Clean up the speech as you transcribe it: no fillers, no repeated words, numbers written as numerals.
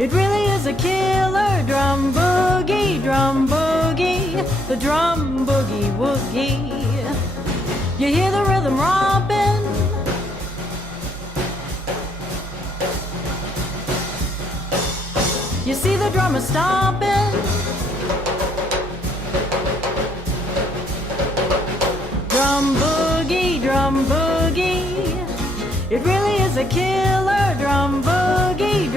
It really is a killer drum boogie, the drum boogie woogie. You hear the rhythm romping, you see the drummer stomping. Drum boogie, it really is a killer drum boogie,